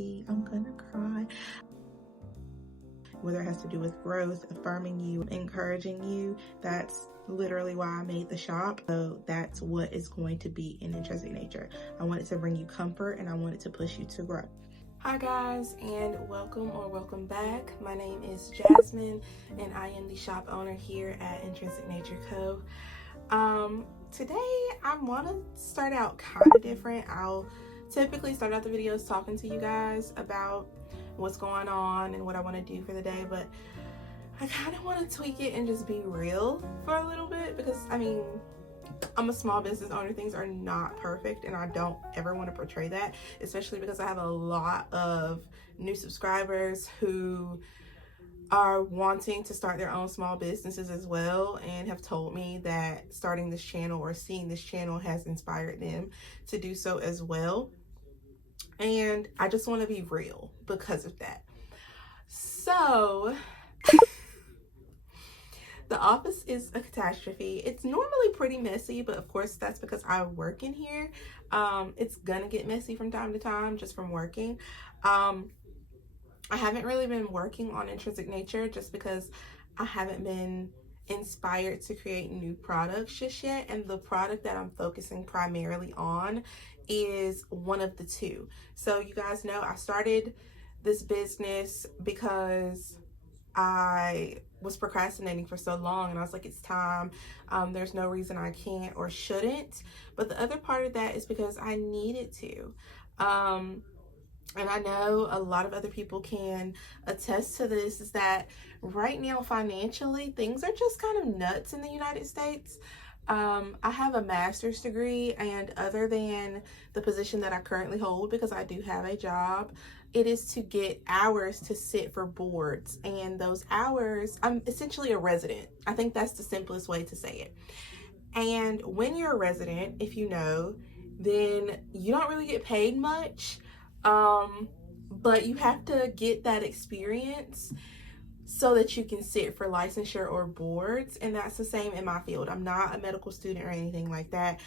I'm gonna cry. Whether it has to do with growth, affirming you, encouraging you, that's literally why I made the shop. So that's what is going to be in Intrinsic Nature. I want it to bring you comfort and I want it to push you to grow. Hi guys, and welcome back. My name is Jasmine and I am the shop owner here at Intrinsic Nature Co. Today I want to start out kind of different. I'll typically start out the videos talking to you guys about what's going on and what I want to do for the day, but I kind of want to tweak it and just be real for a little bit because I'm a small business owner. Things are not perfect and I don't ever want to portray that, especially because I have a lot of new subscribers who are wanting to start their own small businesses as well and have told me that starting this channel or seeing this channel has inspired them to do so as well. And I just want to be real because of that. So the office is a catastrophe. It's normally pretty messy, but of course that's because I work in here. It's gonna get messy from time to time just from working. I haven't really been working on Intrinsic Nature just because I haven't been inspired to create new products just yet, and the product that I'm focusing primarily on is one of the two. So you guys know I started this business because I was procrastinating for so long and I was like, it's time. There's no reason I can't or shouldn't. But the other part of that is because I needed to. And I know a lot of other people can attest to this, is that right now financially things are just kind of nuts in the United States. I have a master's degree, and other than the position that I currently hold, because I do have a job, it is to get hours to sit for boards. And those hours, I'm essentially a resident. I think that's the simplest way to say it. And when you're a resident, if you know, then you don't really get paid much. But you have to get that experience so that you can sit for licensure or boards. And that's the same in my field. I'm not a medical student or anything like that,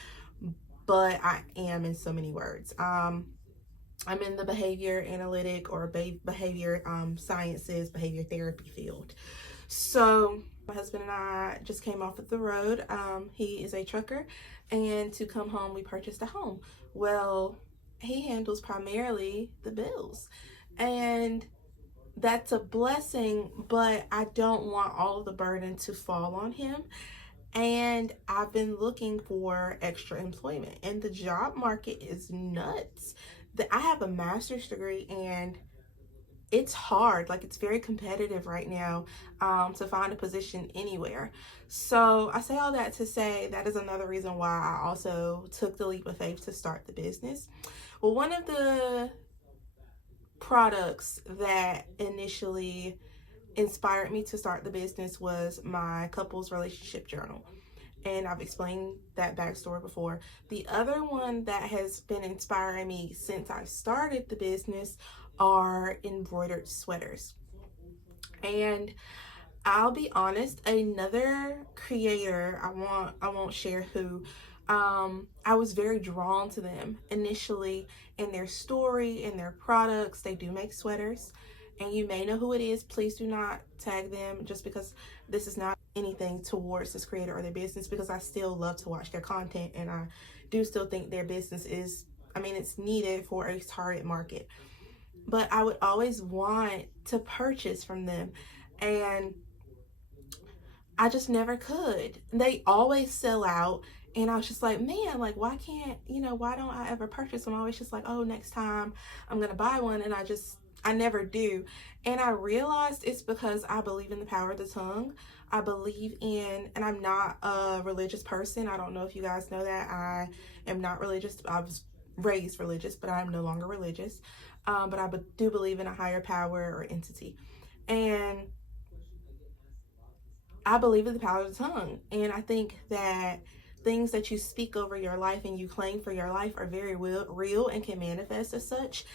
but I am in so many words. I'm in the behavior analytic or behavior sciences, behavior therapy field. So my husband and I just came off of the road. He is a trucker, and to come home we purchased a home. Well, he handles primarily the bills, and that's a blessing, but I don't want all of the burden to fall on him. And I've been looking for extra employment, and the job market is nuts. I have a master's degree and it's hard. Like, it's very competitive right now to find a position anywhere. So I say all that to say that is another reason why I also took the leap of faith to start the business. Well, one of the products that initially inspired me to start the business was my couples relationship journal. And I've explained that backstory before. The other one that has been inspiring me since I started the business are embroidered sweaters. And I'll be honest, another creator, I won't share who, I was very drawn to them initially in their story, in their products. They do make sweaters, and you may know who it is. Please do not tag them, just because this is not anything towards this creator or their business, because I still love to watch their content, and I do still think their business is, it's needed for a target market. But I would always want to purchase from them, and I just never could. They always sell out, and I was just like, man, like, why can't, why don't I ever purchase them? I'm always just like, oh, next time I'm gonna buy one, and I never do. And I realized it's because I believe in the power of the tongue. I believe in, and I'm not a religious person. I don't know if you guys know that. I am not religious. I was raised religious, but I'm no longer religious. But I do believe in a higher power or entity. And I believe in the power of the tongue. And I think that things that you speak over your life and you claim for your life are very real and can manifest as such.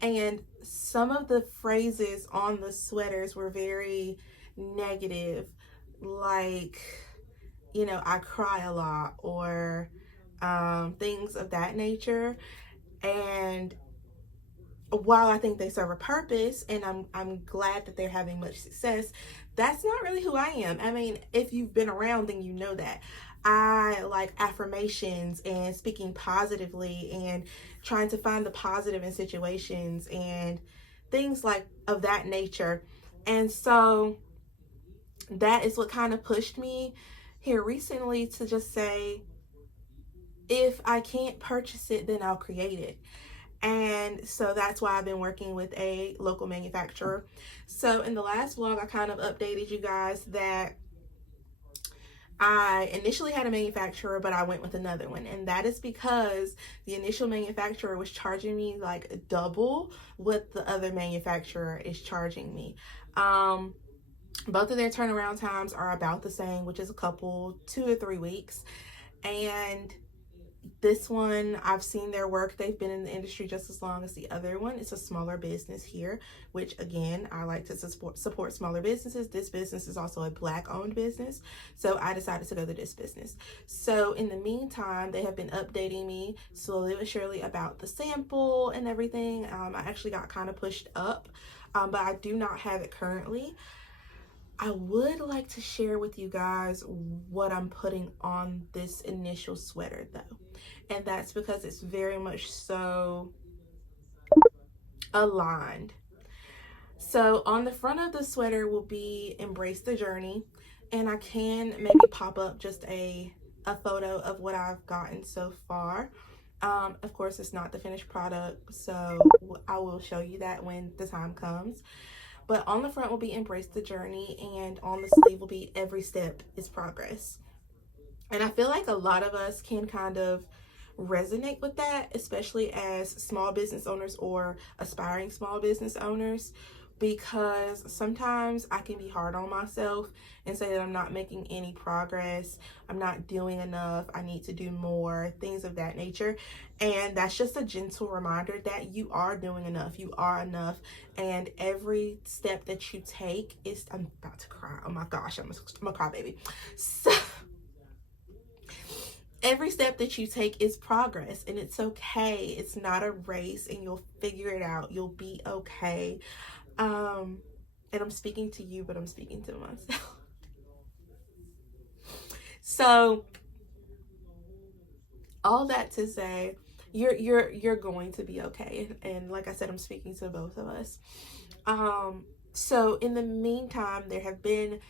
And some of the phrases on the sweaters were very negative, like, I cry a lot, or things of that nature. And while I think they serve a purpose and I'm glad that they're having much success, that's not really who I am. I mean, if you've been around, then you know that. I like affirmations and speaking positively and trying to find the positive in situations and things like of that nature. And so that is what kind of pushed me here recently to just say, if I can't purchase it, then I'll create it. And so that's why I've been working with a local manufacturer. So in the last vlog, I kind of updated you guys that I initially had a manufacturer, but I went with another one. And that is because the initial manufacturer was charging me like double what the other manufacturer is charging me. Both of their turnaround times are about the same, which is a couple, 2 to 3 weeks. And this one, I've seen their work. They've been in the industry just as long as the other one. It's a smaller business here, which again, I like to support smaller businesses. This business is also a Black-owned business, so I decided to go to this business. So in the meantime, they have been updating me slowly but surely about the sample and everything. I actually got kind of pushed up, but I do not have it currently. I would like to share with you guys what I'm putting on this initial sweater though. And that's because it's very much so aligned. So on the front of the sweater will be Embrace the Journey. And I can maybe pop up just a photo of what I've gotten so far. Of course, it's not the finished product, so I will show you that when the time comes. But on the front will be Embrace the Journey, and on the sleeve will be Every Step is Progress. And I feel like a lot of us can kind of resonate with that, especially as small business owners or aspiring small business owners, because sometimes I can be hard on myself and say that I'm not making any progress, I'm not doing enough, I need to do more, things of that nature. And that's just a gentle reminder that you are doing enough, you are enough, and every step that you take is, I'm about to cry, oh my gosh, I'm a crybaby. So every step that you take is progress, and it's okay. It's not a race, and you'll figure it out. You'll be okay. And I'm speaking to you, but I'm speaking to myself. So all that to say, you're going to be okay. And like I said, I'm speaking to both of us. So in the meantime, there have been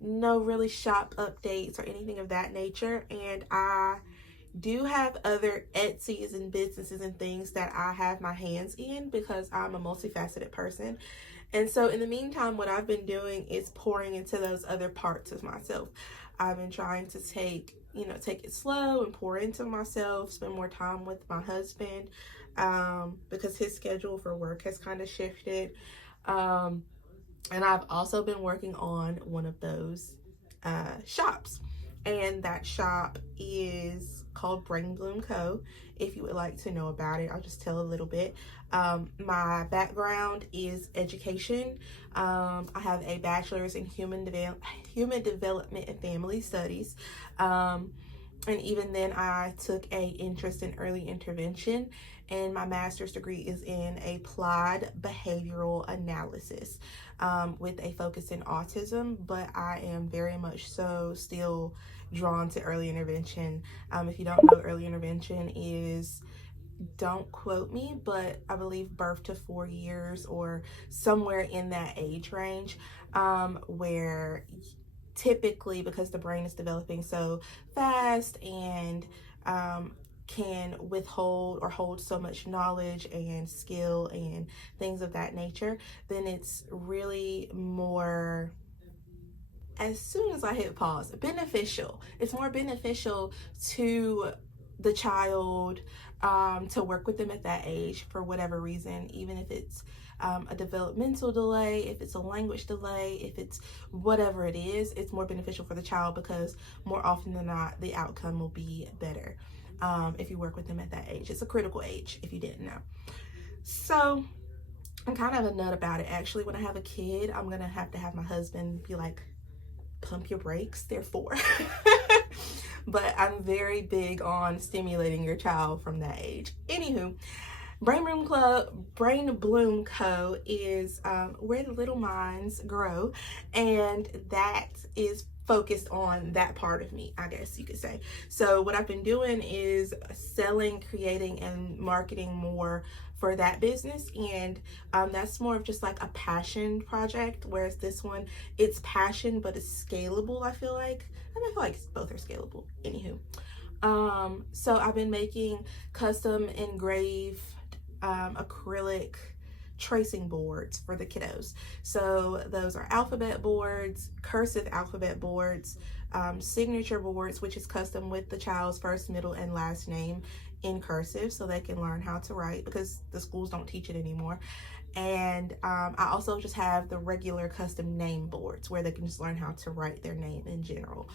no really shop updates or anything of that nature, and I do have other Etsy's and businesses and things that I have my hands in because I'm a multifaceted person. And so in the meantime, what I've been doing is pouring into those other parts of myself. I've been trying to take it slow and pour into myself, spend more time with my husband, because his schedule for work has kind of shifted. And I've also been working on one of those shops, and that shop is called Brain Bloom Co. If you would like to know about it, I'll just tell a little bit. My background is education. I have a bachelor's in human development and family studies. And even then I took a interest in early intervention, and my master's degree is in applied behavioral analysis, with a focus in autism, but I am very much so still drawn to early intervention. If you don't know, early intervention is, don't quote me, but I believe birth to 4 years or somewhere in that age range, where typically, because the brain is developing so fast and can withhold or hold so much knowledge and skill and things of that nature, then it's really more, as soon as I hit pause, beneficial. It's more beneficial to the child to work with them at that age for whatever reason, even if it's a developmental delay, if it's a language delay, if it's whatever it is, it's more beneficial for the child because more often than not, the outcome will be better if you work with them at that age. It's a critical age, if you didn't know. So I'm kind of a nut about it. Actually, when I have a kid, I'm gonna have to have my husband be like, pump your brakes, they're 4. But I'm very big on stimulating your child from that age. Anywho, Brain Bloom Co. is where the little minds grow, and that is focused on that part of me, I guess you could say. So what I've been doing is selling, creating, and marketing more for that business, and that's more of just like a passion project, whereas this one, it's passion but it's scalable. I feel like both are scalable. Anywho, so I've been making custom engraved acrylic tracing boards for the kiddos. So those are alphabet boards, cursive alphabet boards, signature boards, which is custom with the child's first, middle, and last name in cursive so they can learn how to write, because the schools don't teach it anymore. And I also just have the regular custom name boards where they can just learn how to write their name in general.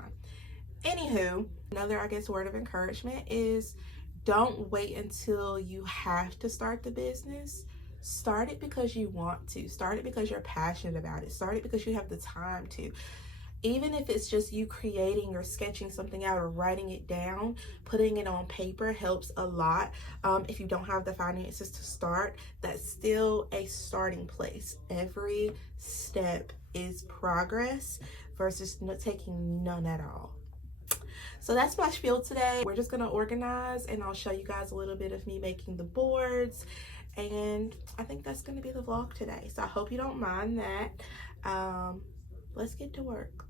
Anywho, another, I guess, word of encouragement is don't wait until you have to start the business. Start it because you want to. Start it because you're passionate about it. Start it because you have the time to. Even if it's just you creating or sketching something out or writing it down, putting it on paper helps a lot. If you don't have the finances to start, that's still a starting place. Every step is progress versus taking none at all. So that's my spiel today. We're just gonna organize, and I'll show you guys a little bit of me making the boards, and I think that's gonna be the vlog today. So I hope you don't mind that. Let's get to work.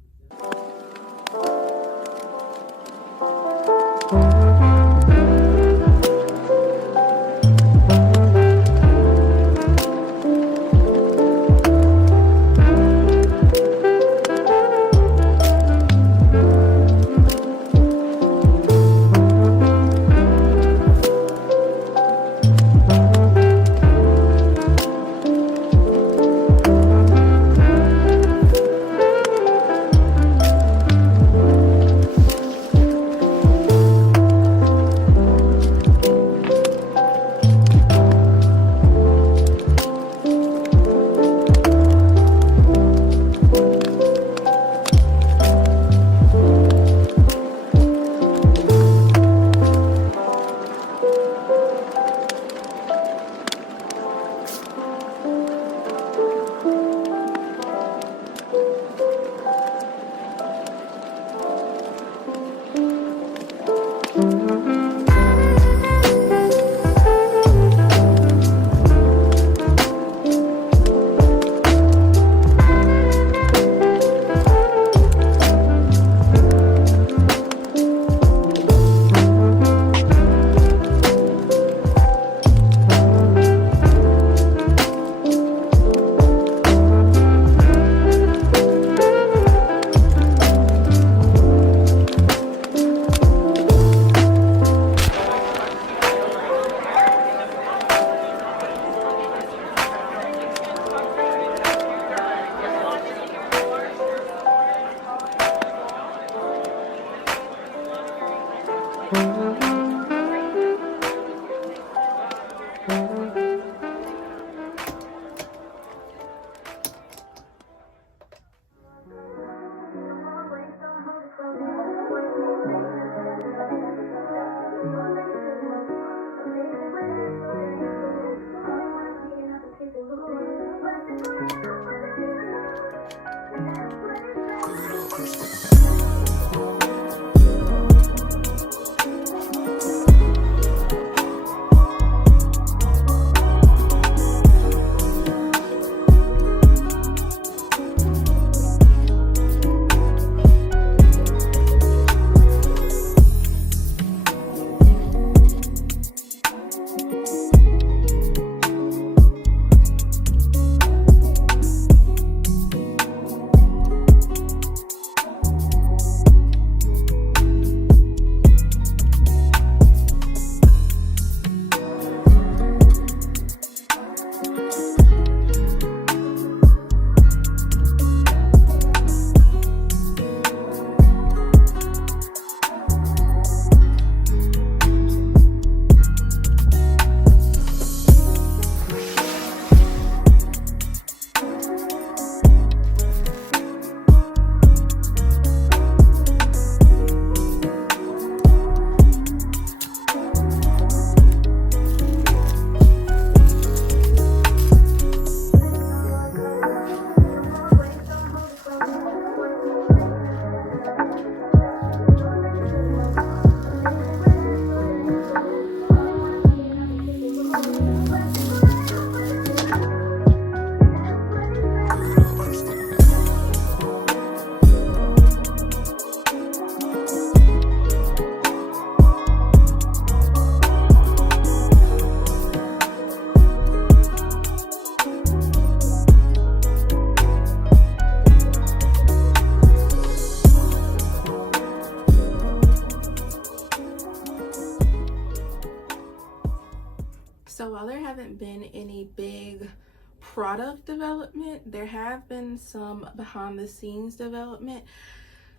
product development. There have been some behind the scenes development.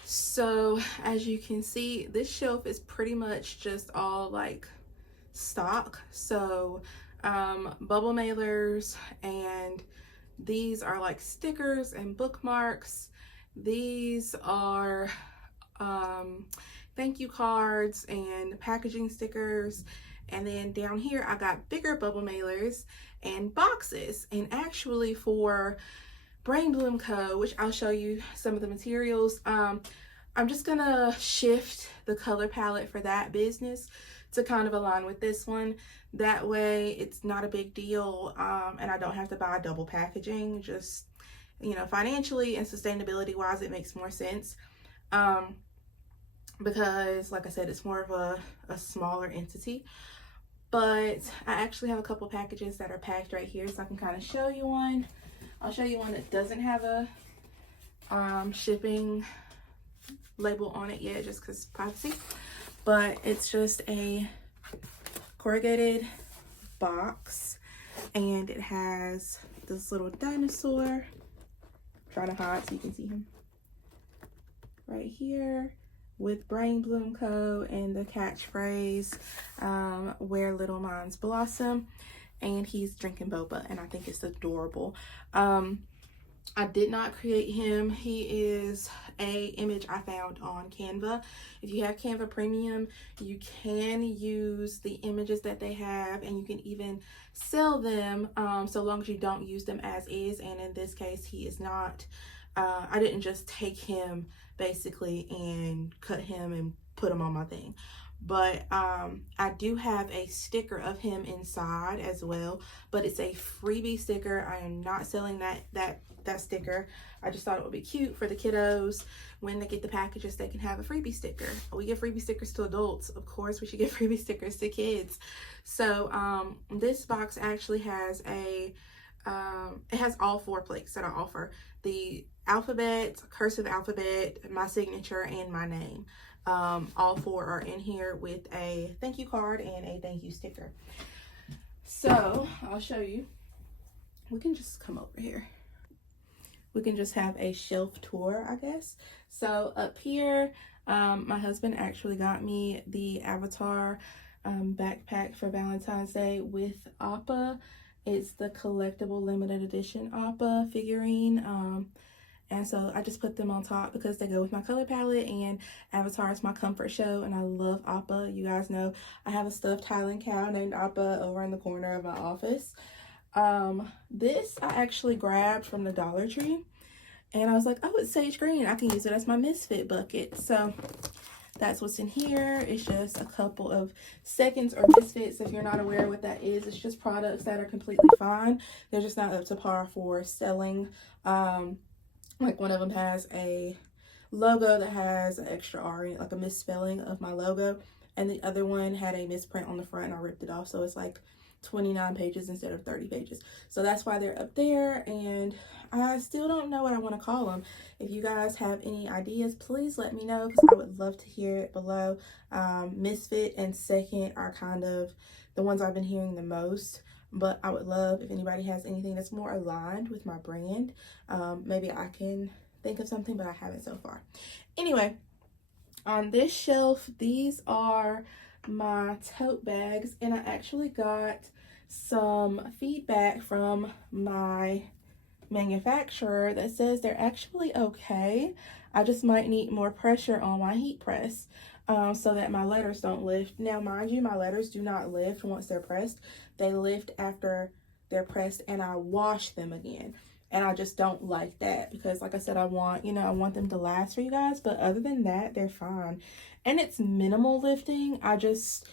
So as you can see, this shelf is pretty much just all like stock. So bubble mailers, and these are like stickers and bookmarks. These are thank you cards and packaging stickers. And then down here I got bigger bubble mailers and boxes. And actually for Brain Bloom Co., which I'll show you some of the materials, I'm just gonna shift the color palette for that business to kind of align with this one. That way it's not a big deal, and I don't have to buy double packaging. Just, you know, financially and sustainability wise, it makes more sense. Because like I said, it's more of a smaller entity. But I actually have a couple packages that are packed right here, so I can kind of show you one. I'll show you one that doesn't have a shipping label on it yet, just because privacy. But it's just a corrugated box, and it has this little dinosaur. I'm trying to hide so you can see him right here, with Brain Bloom Co. and the catchphrase, where little minds blossom. And he's drinking boba, and I think it's adorable. I did not create him. He is a image I found on Canva. If you have Canva Premium, you can use the images that they have, and you can even sell them, so long as you don't use them as is. And in this case, he is not. I didn't just take him basically and cut him and put him on my thing. But I do have a sticker of him inside as well, but it's a freebie sticker. I am not selling that sticker. I just thought it would be cute for the kiddos. When they get the packages, they can have a freebie sticker. We give freebie stickers to adults. Of course, we should give freebie stickers to kids. So this box actually has it has all 4 plates that I offer: the alphabet, cursive alphabet, my signature, and my name. All 4 are in here with a thank you card and a thank you sticker. So I'll show you. We can just come over here. We can just have a shelf tour, I guess. So up here, my husband actually got me the Avatar backpack for Valentine's Day with Appa. It's the collectible limited edition Appa figurine. And so I just put them on top because they go with my color palette, and Avatar is my comfort show, and I love Appa. You guys know I have a stuffed Highland cow named Appa over in the corner of my office. This I actually grabbed from the Dollar Tree, and I was like, oh, it's sage green. I can use it as my misfit bucket. So that's what's in here. It's just a couple of seconds or misfits. If you're not aware what that is, it's just products that are completely fine. They're just not up to par for selling. Like one of them has a logo that has an extra R in it, like a misspelling of my logo. And the other one had a misprint on the front, and I ripped it off. So it's like 29 pages instead of 30 pages. So that's why they're up there. And I still don't know what I want to call them. If you guys have any ideas, please let me know, because I would love to hear it below. Misfit and Second are kind of the ones I've been hearing the most. But I would love if anybody has anything that's more aligned with my brand. Maybe I can think of something, but I haven't so far. Anyway, on this shelf, these are my tote bags, and I actually got some feedback from my manufacturer that says they're actually okay. I just might need more pressure on my heat press so that my letters don't lift. Now, mind you, my letters do not lift once they're pressed. They lift after they're pressed, and I wash them again. And I just don't like that because, like I said, I want them to last for you guys. But other than that, they're fine. And it's minimal lifting. I just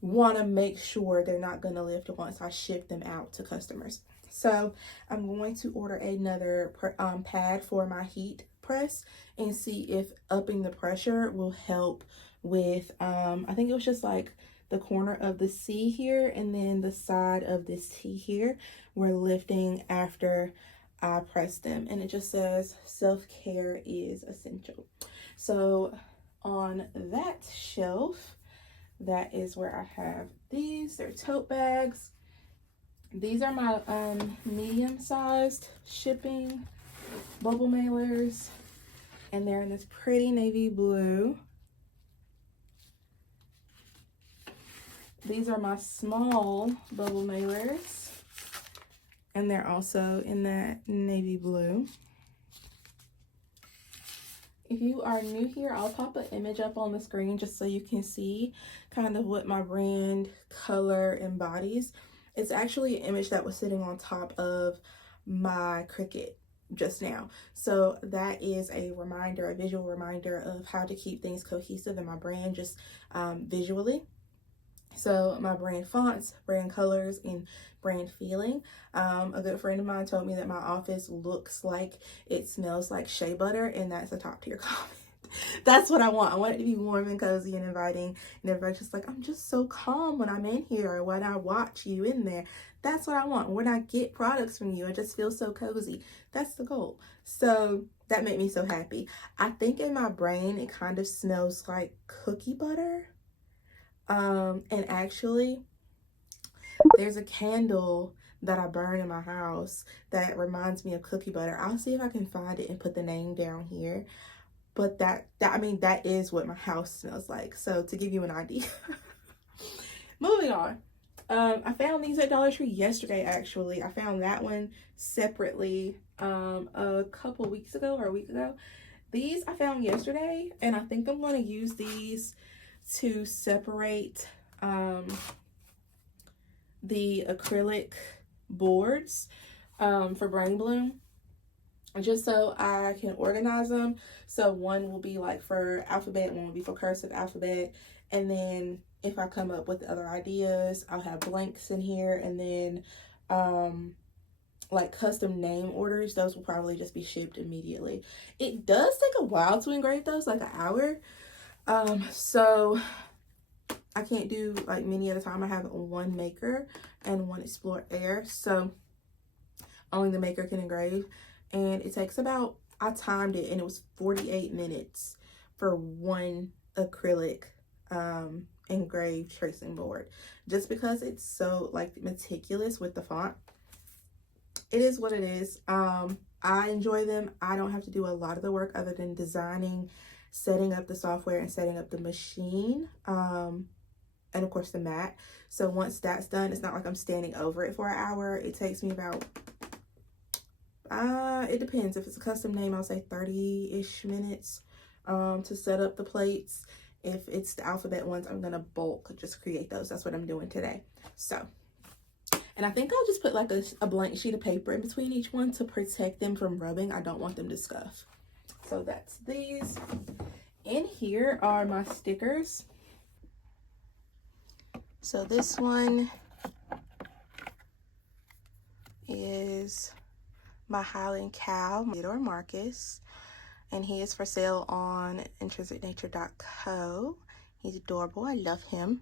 want to make sure they're not going to lift once I ship them out to customers. So I'm going to order another pad for my heat press and see if upping the pressure will help with, I think it was just like the corner of the C here and then the side of this T here were lifting after I pressed them. And it just says self-care is essential. So on that shelf, that is where I have these. They're tote bags. These are my medium-sized shipping bubble mailers, and they're in this pretty navy blue. These are my small bubble mailers, and they're also in that navy blue. If you are new here, I'll pop an image up on the screen just so you can see kind of what my brand color embodies. It's actually an image that was sitting on top of my Cricut just now. So that is a reminder, a visual reminder of how to keep things cohesive in my brand just visually. So my brand fonts, brand colors, and brand feeling. A good friend of mine told me that my office looks like it smells like shea butter, and that's a top tier comment. That's what I want. I want it to be warm and cozy and inviting, and everybody's just like, I'm just so calm when I'm in here or when I watch you in there. That's what I want. When I get products from you, I just feel so cozy. That's the goal. So that made me so happy. I think in my brain, it kind of smells like cookie butter. And actually, there's a candle that I burn in my house that reminds me of cookie butter. I'll see if I can find it and put the name down here. But that is what my house smells like. So to give you an idea. Moving on. I found these at Dollar Tree yesterday, actually. I found that one separately a couple weeks ago or a week ago. These I found yesterday, and I think I'm going to use these to separate the acrylic boards for Brain Bloom, just so I can organize them. So one will be like for alphabet, one will be for cursive alphabet, and then if I come up with other ideas, I'll have blanks in here, and then like custom name orders, those will probably just be shipped immediately. It does take a while to engrave those, like an hour. So I can't do like many at a time. I have one maker and one Explore Air, so only the maker can engrave, and it takes about, I timed it and it was 48 minutes for one acrylic engraved tracing board, just because it's so like meticulous with the font. It is what it is. I enjoy them. I don't have to do a lot of the work other than designing, setting up the software, and setting up the machine, and of course the mat. So once that's done, it's not like I'm standing over it for an hour. It takes me about it depends. If it's a custom name, I'll say 30-ish minutes to set up the plates. If it's the alphabet ones, I'm gonna bulk just create those. That's what I'm doing today. So, and I think I'll just put like a blank sheet of paper in between each one to protect them from rubbing. I don't want them to scuff. So that's these. In here are my stickers. So this one is my Highland Cow, Theodore Marcus, and he is for sale on intrinsicnature.co. He's adorable. I love him.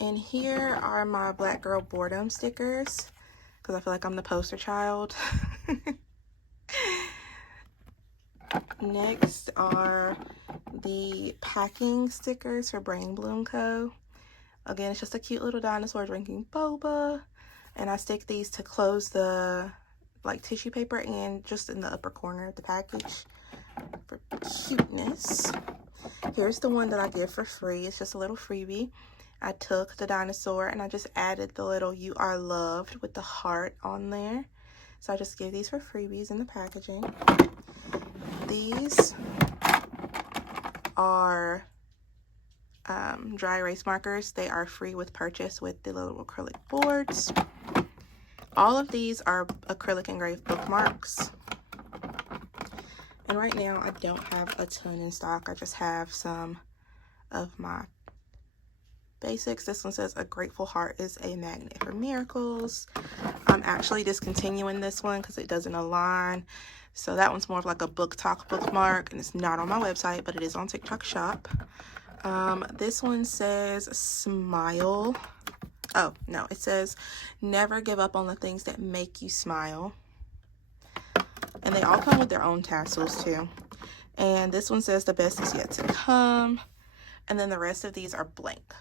And here are my Black Girl Boredom stickers, because I feel like I'm the poster child. Next are the packing stickers for Brain Bloom Co. Again, it's just a cute little dinosaur drinking boba, and I stick these to close the like tissue paper and just in the upper corner of the package for cuteness. Here's the one that I give for free. It's just a little freebie. I took the dinosaur and I just added the little "You Are Loved" with the heart on there. So I just give these for freebies in the packaging. These are dry erase markers. They are free with purchase with the little acrylic boards. All of these are acrylic engraved bookmarks. And right now I don't have a ton in stock. I just have some of my basics. This one says, "A grateful heart is a magnet for miracles." I'm actually discontinuing this one because it doesn't align. So that one's more of like a book talk bookmark, and it's not on my website, but it is on TikTok Shop. This one says smile. Oh, no, it says never give up on the things that make you smile. And they all come with their own tassels too. And this one says the best is yet to come. And then the rest of these are blank.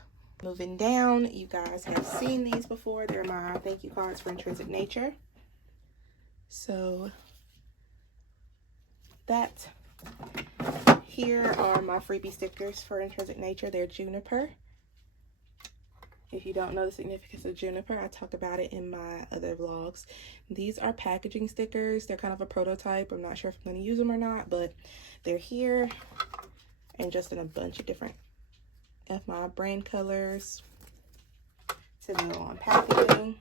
Moving down, you guys have seen these before. They're my thank you cards for Intrinsic Nature. So that here are my freebie stickers for Intrinsic Nature. They're juniper. If you don't know the significance of juniper, I talk about it in my other vlogs. These are packaging stickers. They're kind of a prototype. I'm not sure if I'm going to use them or not, but they're here and just in a bunch of different of my brand colors to go on packaging.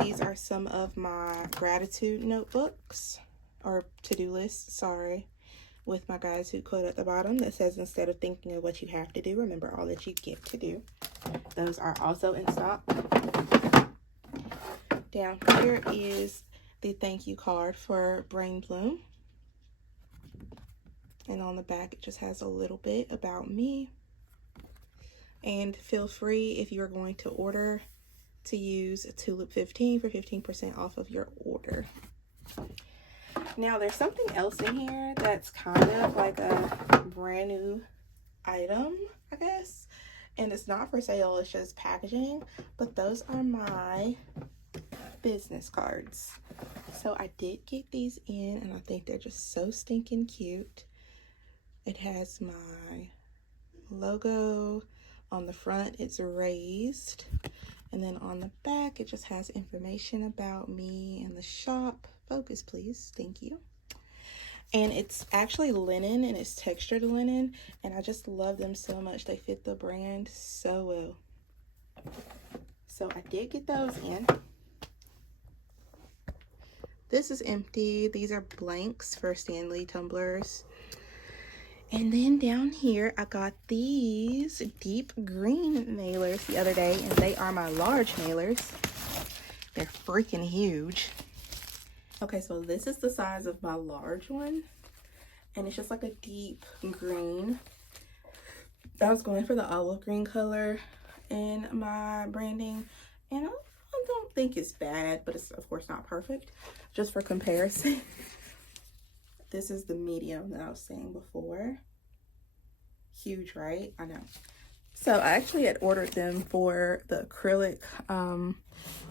These are some of my gratitude notebooks or to-do lists, sorry, with my gratitude quote at the bottom that says, instead of thinking of what you have to do, remember all that you get to do. Those are also in stock. Down here is the thank you card for Brain Bloom. And on the back, it just has a little bit about me. And feel free, if you're going to order, to use Tulip15 for 15% off of your order. Now, there's something else in here that's kind of like a brand new item, I guess. And it's not for sale, it's just packaging. But those are my business cards. So I did get these in, and I think they're just so stinking cute. It has my logo. On the front, it's raised. And then on the back, it just has information about me and the shop. Focus, please. Thank you. And it's actually linen, and it's textured linen. And I just love them so much. They fit the brand so well. So I did get those in. This is empty. These are blanks for Stanley tumblers. And then down here, I got these deep green mailers the other day, and they are my large mailers. They're freaking huge. Okay, so this is the size of my large one, and it's just like a deep green. I was going for the olive green color in my branding, and I don't think it's bad, but it's of course not perfect. Just for comparison. This is the medium that I was saying before. Huge, right? I know. So I actually had ordered them for the acrylic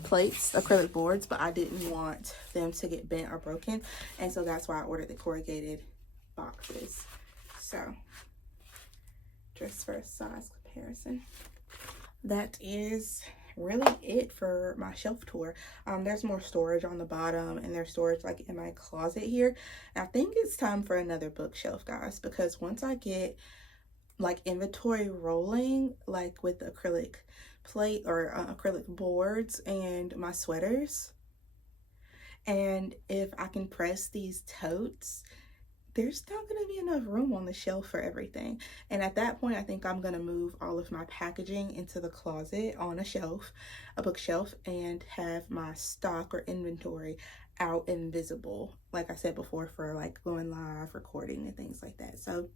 plates, acrylic boards, but I didn't want them to get bent or broken. And so that's why I ordered the corrugated boxes. So just for a size comparison. That is really it for my shelf tour. There's more storage on the bottom, and there's storage like in my closet here. And I think it's time for another bookshelf, guys, because once I get like inventory rolling, like with acrylic plate or acrylic boards and my sweaters, and if I can press these totes, there's not going to be enough room on the shelf for everything. And at that point, I think I'm going to move all of my packaging into the closet on a shelf, a bookshelf, and have my stock or inventory out and visible, like I said before, for like going live, recording, and things like that. So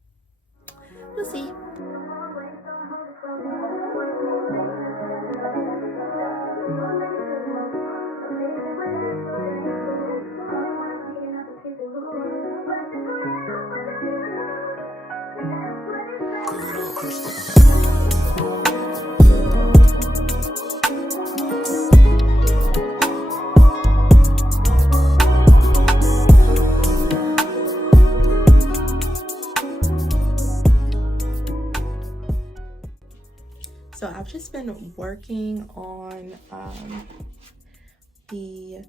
we'll see. So I've just been working on the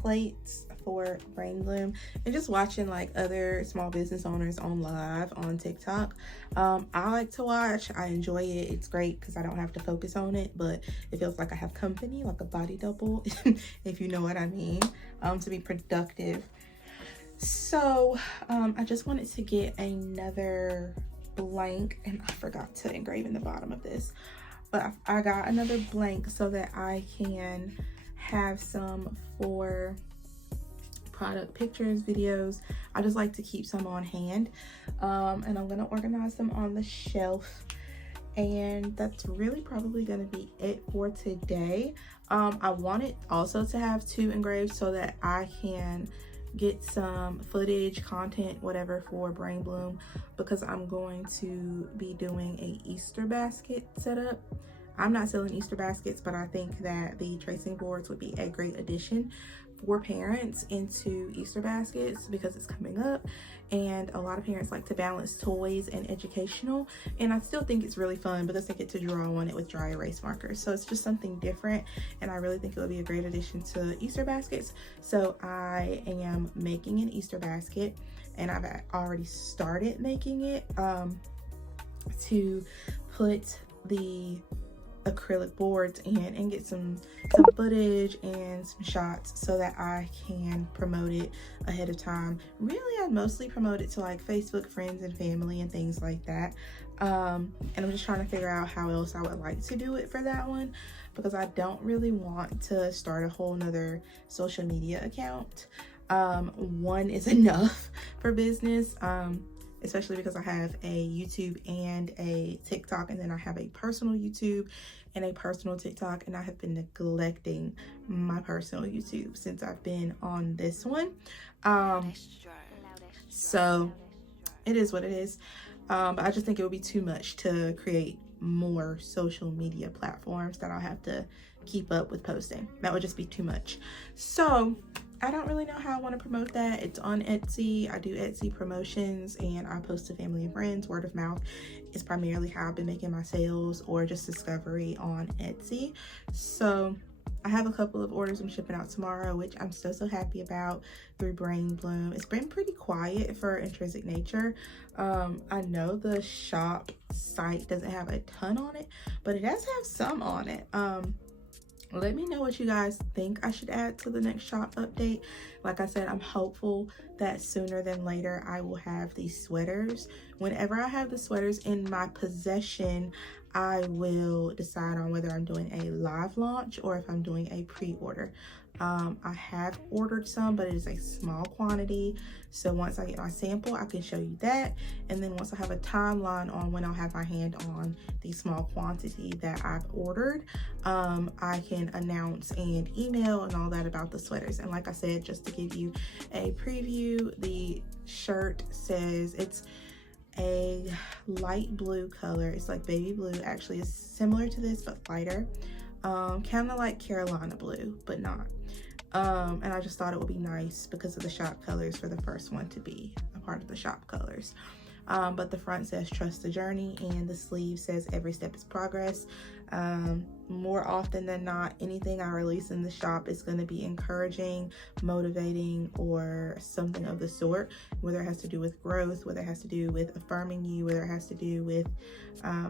plates for Brain Bloom and just watching like other small business owners on live on TikTok. I like to watch. I enjoy it. It's great because I don't have to focus on it, but it feels like I have company, like a body double, if you know what I mean, to be productive. So I just wanted to get another blank, and I forgot to engrave in the bottom of this. But I got another blank so that I can have some for product pictures, videos. I just like to keep some on hand. And I'm gonna organize them on the shelf. And that's really probably gonna be it for today. I wanted also to have 2 engraved so that I can get some footage, content, whatever for Brain Bloom, because I'm going to be doing a Easter basket setup. I'm not selling Easter baskets, but I think that the tracing boards would be a great addition for parents into Easter baskets because it's coming up, and a lot of parents like to balance toys and educational, and I still think it's really fun because they get to draw on it with dry erase markers. So it's just something different, and I really think it would be a great addition to Easter baskets. So I am making an Easter basket, and I've already started making it to put the acrylic boards in and get some footage and some shots so that I can promote it ahead of time. Really, I mostly promote it to like Facebook friends and family and things like that, and I'm just trying to figure out how else I would like to do it for that one, because I don't really want to start a whole nother social media account. One is enough for business, especially because I have a YouTube and a TikTok, and then I have a personal YouTube and a personal TikTok, and I have been neglecting my personal YouTube since I've been on this one. So it is what it is. But I just think it would be too much to create more social media platforms that I'll have to keep up with posting. That would just be too much. So I don't really know how I want to promote that. It's on Etsy. I do Etsy promotions and I post to family and friends. Word of mouth is primarily how I've been making my sales, or just discovery on Etsy. So I have a couple of orders I'm shipping out tomorrow, which I'm so happy about, through Brain Bloom. It's been pretty quiet for Intrinsic Nature. I know the shop site doesn't have a ton on it, but it does have some on it. Let me know what you guys think I should add to the next shop update. Like I said, I'm hopeful that sooner than later I will have these sweaters. Whenever I have the sweaters in my possession, I will decide on whether I'm doing a live launch or if I'm doing a pre-order. I have ordered some, but it is a small quantity. So once I get my sample, I can show you that. And then once I have a timeline on when I'll have my hand on the small quantity that I've ordered, I can announce and email and all that about the sweaters. And like I said, just to give you a preview, the shirt says it's a light blue color. It's like baby blue. Actually, it's similar to this, but lighter. Kind of like Carolina blue, but not. And I just thought it would be nice because of the shop colors for the first one to be a part of the shop colors. But the front says trust the journey, and the sleeve says every step is progress. More often than not, anything I release in the shop is going to be encouraging, motivating, or something of the sort, whether it has to do with growth, whether it has to do with affirming you, whether it has to do with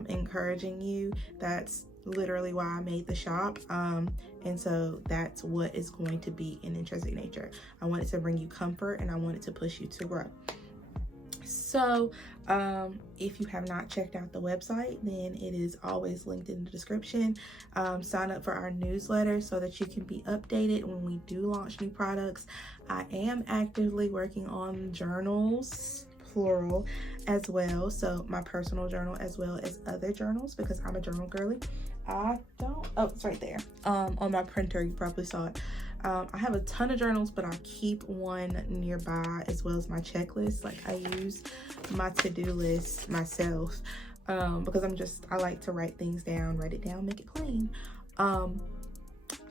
encouraging you. That's literally why I made the shop, and so that's what is going to be in Intrinsic Nature. I want it to bring you comfort, and I want it to push you to grow. So if you have not checked out the website, then it is always linked in the description. Sign up for our newsletter so that you can be updated when we do launch new products. I am actively working on journals, plural, as well. So my personal journal as well as other journals, because I'm a journal girly. It's right there on my printer. You probably saw it. I have a ton of journals, but I keep one nearby as well as my checklist. Like, I use my to-do list myself because I like to write things down, write it down, make it clean. Anywho,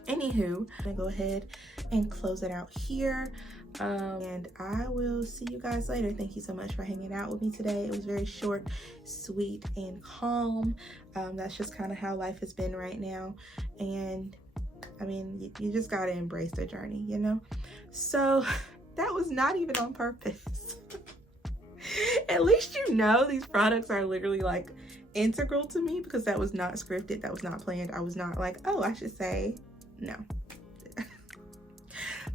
I'm gonna go ahead and close it out here. And I will see you guys later. Thank you so much for hanging out with me today. It was very short, sweet, and calm. That's just kind of how life has been right now. And I mean, you just gotta embrace the journey, you know? So that was not even on purpose. At least you know these products are literally like integral to me, because that was not scripted, that was not planned. I was not like, oh, I should say no.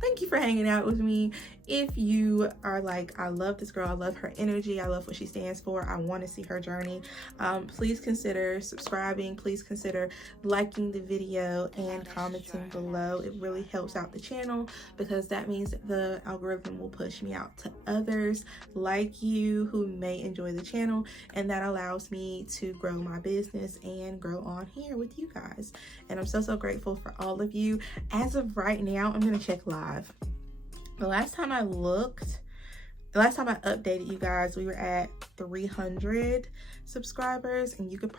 Thank you for hanging out with me. If you are like, I love this girl, I love her energy, I love what she stands for, I want to see her journey, please consider subscribing, please consider liking the video and commenting below. It really helps out the channel, because that means the algorithm will push me out to others like you who may enjoy the channel, and that allows me to grow my business and grow on here with you guys. And I'm so grateful for all of you. As of right now, I'm gonna check live. The last time I looked, the last time I updated you guys, we were at 300 subscribers, and you could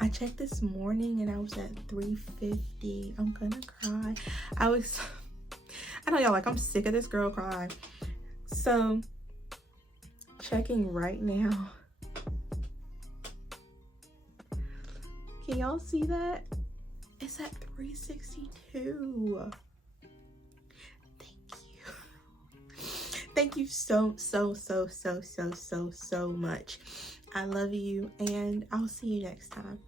I checked this morning and I was at 350. I'm gonna cry. I know y'all like, I'm sick of this girl crying. So checking right now. Can y'all see that? It's at 362. Thank you so much. I love you, and I'll see you next time.